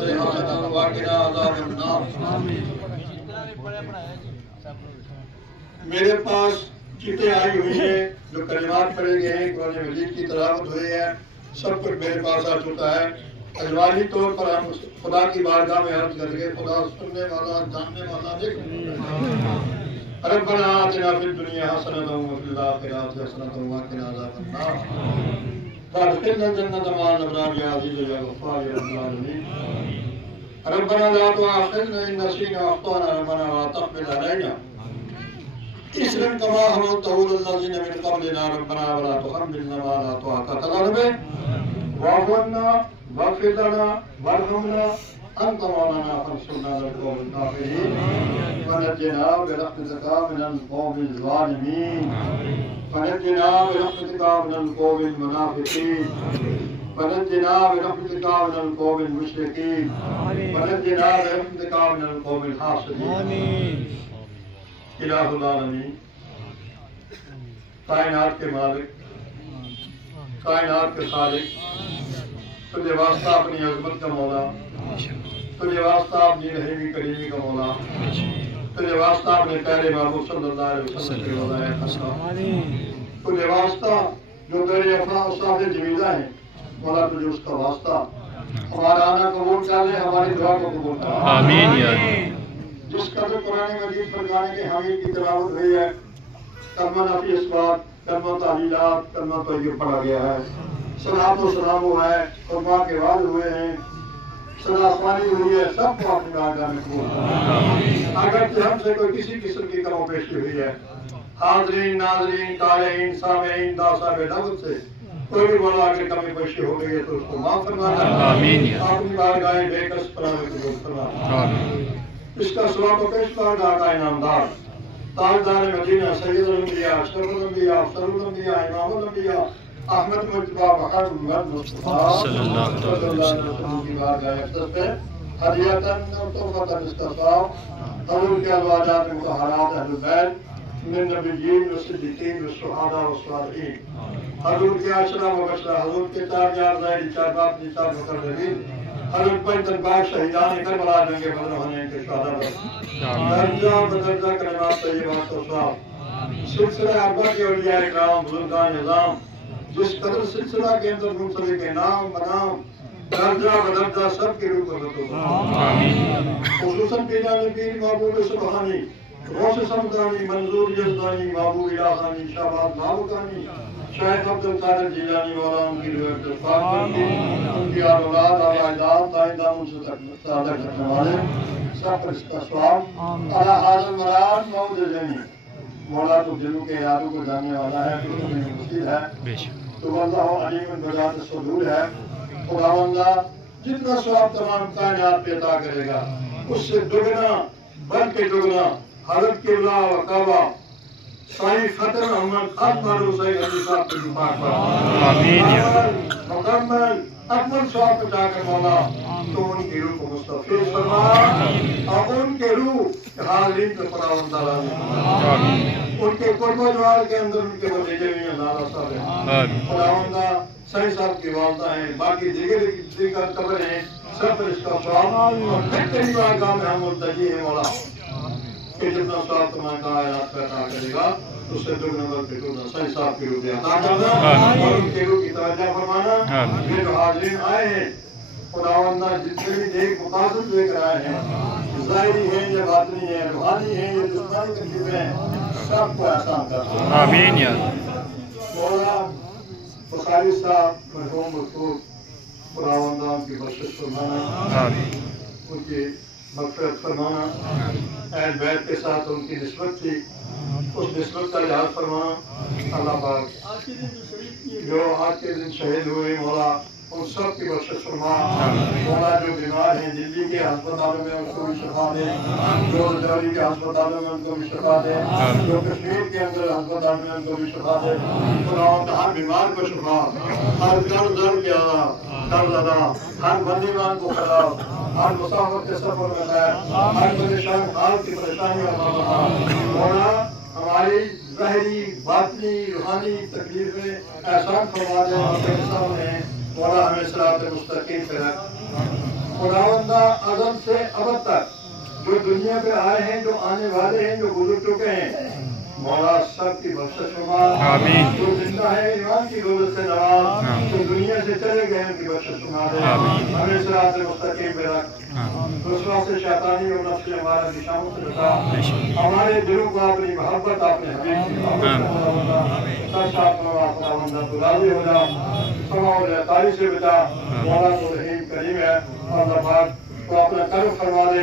حسنة وقنا عذاب النار. میرے پاس چیٹیں آئی ہوئی ہیں جو کلمات پڑھے گئے ہیں، قرآن مجید کی تلاوت ہوئی ہے، سب کچھ میرے پاس آ چکا ہے. اجمالی طور پر ہم خدا کی بارگاہ میں عرض کر کے خدا سننے والا جاننے والا دیکھ ربنا آتنا فی الدنیا حسنۃ وفی الآخرۃ حسنۃ وقنا عذاب النار وادخلنا الجنۃ مع الابرار یا عزیز یا غفار یا رب العالمین. ربنا لا تؤاخذنا ان نسینا واخطانا ربنا ولا تحمل علينا إصرا كما حملته على الذين من قبلنا ربنا ولا تحملنا ما لا طاقة لنا به واعف عنا واغفر لنا وارحمنا أنت مولانا فانصرنا على القوم الكافرين ونجنا برحمتك من القوم الظالمين ونجنا برحمتك من القوم المنافقين ونجنا برحمتك من القوم المشركين ونجنا برحمتك من القوم الحاسدين. الہ العالمین، کائنات کے مالک، کائنات کے خالق، تجھے واسطہ اپنی عظمت کا مولا، تجھے واسطہ اپنی رحیمی کریمی کا مولا، تجھے واسطہ اپنے پیارے محبوب صلی اللہ علیہ وسلم کے وضاحت خاصہ، تجھے واسطہ جو تیرے افراح و صاحب جمیلہ ہیں مولا، تجھے اس کا واسطہ ہمارا آنا قبول کر لے، ہماری دعا کو قبول کر لے. آمین یا رب. جس قدر قرآن مجید پر جانے کے حمید کی تلاوت ہوئی ہے، کلمہ نفی اسبات، کلمہ تعلیلات، کلمہ طیب پڑھا گیا ہے، صلاۃ و سلام ہوا ہے، قربان کے بعد ہوئے ہیں، صدا آسمانی ہوئی ہے، سب کو اپنی بارگاہ میں قبول کریں. اگر ہم سے کوئی کسی قسم کی کم و بیشی ہوئی ہے، حاضرین، ناظرین، طالعین، سامعین، صاحب دعوت سے کوئی بھی مولا اگر کمی بیشی ہو گئی ہے تو اس کو معاف فرمانا، اپنی بارگاہ بے کس پناہ میں قبول فرمانا. اس کا ثواب و پیش بارگاہ کا انعامدار تاجدار مدینہ سید الانبیاء اشرف الانبیاء افضل الانبیاء امام الانبیاء احمد مجتبی محمد مصطفیٰ صلی اللہ علیہ وسلم کی بارگاہ اقدس پہ ہدیۃً و تحفۃً استغفار حضور کے ازواجات مطہرات اہل بیت من النبیین والصدیقین والشہداء والصالحین، حضور کے عشرہ مبشرہ، حضور کے چار یار ظاہری، چار باطنی، چار مقربین، حضرت پنج تنباہ شہیدان کربلا جنگ بدر ہونے کے شہداء پر درجہ بدرجہ کلمات طیبات و ثواب. سلسلہ اربع کے اولیاء کرام بزرگان نظام جس قدر سلسلہ کے اندر منسلک کے نام بنام درجہ بدرجہ سب کی روح کو بتو، خصوصاً پیران پیر محبوب سبحانی، غوث سمدانی، منظور یزدانی، محبوب الہانی، شہباز مالکانی، شیخ عبد القادر جیلانی مولا ان کی روح اتفاق کرتی، ان کی اولاد اجداد دائندہ ان سے تعلق رکھنے والے سب پر اس کا ثواب. اللہ حاضر مراد موت جنی مولا تو دلوں کے ارادوں کو جاننے والا ہے، تو میں مفید ہے، تو واللہ علیم بذات الصدور ہے. خداوندہ جتنا ثواب تمام کائنات پہ عطا کرے گا اس سے دگنا بل کے دگنا حضرت قبلہ و کعبہ سائی خطر محمد اکبر حسین علی صاحب کی دفاع پر مکمل اکمل ثواب پہنچا کر مولا تو ان کی روح کو مستفیض فرما اور ان کے روح حاضرین کے خداوندہ راضی، ان کے قرب و جوار کے اندر ان کے بھتیجے بھی ہیں زیادہ صاحب ہیں، خداوندہ صحیح صاحب کی والدہ ہیں، باقی دیگر قبر ہیں، سب پر اس کا ثواب اور تیری بارگاہ میں ہم ملتجی ہیں مولا کہ جتنا ثواب تمہارے کائنات پہ عطا کرے گا اس سے دگنا بل کے دگنا صحیح صاحب کی روح عطا کرنا اور ان کے روح کی توجہ فرمانا. یہ جو حاضرین آئے ہیں خداوندہ جتنے بھی دیکھ مقاصد لے کر آئے ہیں، ظاہری ہیں یا باطنی ہیں، روحانی ہیں یا جسمانی تکلیفیں ہیں، سب کو احسان کرنا. آمین یا مولا بخاری صاحب مرحوم مذکور خداوندہ ان کی بخشش فرمانا، ان کی مغفرت فرمانا، اہل بیت کے ساتھ ان کی نسبت تھی اس نسبت کا لحاظ فرمانا. اللہ پاک جو آج کے دن شہید ہوئے مولا ان سب کی بخشش فرما. مولا جو بیمار ہیں دلی کے ہسپتالوں میں ان کو بھی شفا دے، جو دہلی کے ہسپتالوں میں ان کو بھی شفا دے، جو کشمیر کے اندر ہسپتال میں ان کو بھی شفا دے. خداوند ہر بیمار کو شفا، ہر قرض در کے قرض ادا، ہر بندیوان کو خلا، ہر مسافر کے سفر میں خیر، ہر پریشان حال کی پریشانی کا مولا ہماری ظاہری باطنی روحانی تکلیفیں احسان فرما دے. ہمارے سامنے مولا ہمیں صراط مستقیم پہ رکھ. خداوندہ سے اب تک جو دنیا پہ آئے ہیں، جو آنے والے ہیں، جو گزر چکے ہیں، مولا سب کی بخشش فرما، جو زندہ ہے ایمان کی دولت سے نواز، جو دنیا سے چلے گئے ان کی بخشش فرما دے، ہمیں صراط مستقیم پہ رکھ، دوسروں سے شیطانی اور نفس ہمارا نشانوں سے بچا، ہمارے دلوں کو اپنی محبت، اپنے حبیب کی محبت سر شاپ اپنا بندہ تو راضی ہو جا، سما اور تعریف سے بچا، مولا تو رحیم کریم ہے، اللہ پاک تو اپنا کرم فرما دے،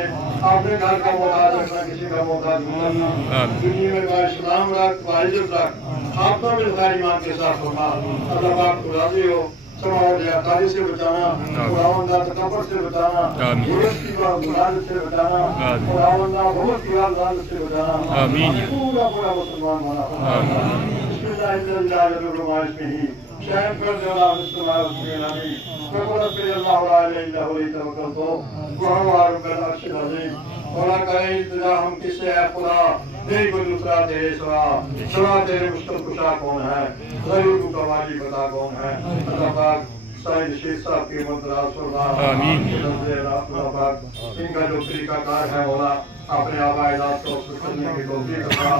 اپنے گھر کا محتاج رکھنا، کسی کا محتاج نہیں رکھنا، دنیا میں با اسلام رکھ، با عزت رکھ، آپنا میں خیر ایمان کے ساتھ فرما، اللہ پاک تو راضی ہو، سما اور ریاکاری سے بچانا، خداوندہ تکبر سے بچانا، غرض کی غلالت سے بچانا، خداوندہ بہت کی غلالت سے بچانا، پورا پورا مسلمان ہونا، بسم اللہ الذی لا یضر مع اسمہ شیئا فی الارض ولا فی السماء والسمیع العلیم وقل ربی اللہ لا الہ الا هو علیہ توکلت وهو رب العرش العظیم۔ مولا کریں التجا ہم کس سے ہے خدا، نہیں کوئی دوسرا تیرے سوا تیرے مشکل کشا کون ہے، غریب کا والی بتا کون ہے، اللہ پاک سعید شیخ صاحب کی مدراس فرما، اللہ پاک ان کا جو طریقہ کار ہے مولا اپنے آبا اجداد کو سننے کی توفیق عطا،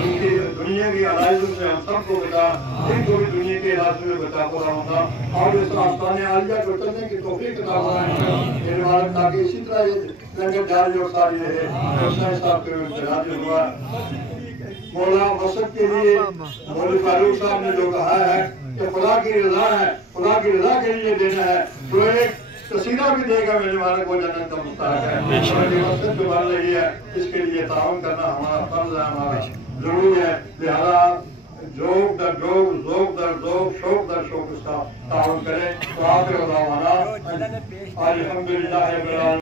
ان کی دنیا کی علائزوں سے ہم سب کو بچا، ان کو بھی دنیا کے علاج میں بچا خداوندہ، اور اس آستان عالیہ کو چلنے کی توفیق عطا فرمائے میرے والد، تاکہ اسی طرح یہ لنگر جاری اور ساری رہے، حسین صاحب کے امتحان ہوا مولا وسط کے لیے مولوی فاروق صاحب نے جو کہا ہے کہ خدا کی رضا ہے، خدا کی رضا کے لیے دینا ہے، تو ایک قصیدہ بھی دے گا میرے والد کو جنت کا مستحق ہے، ہماری وسط جو بن رہی ہے اس کے لیے تعاون کرنا ہمارا فرض ہے، ہمارا ضروری ہے، لہذا ذوق در ذوق، ذوق در ذوق، شوق در شوق اس کا تعاون کریں، تو آپ کے دعوانا الحمدللہ رب العالمین۔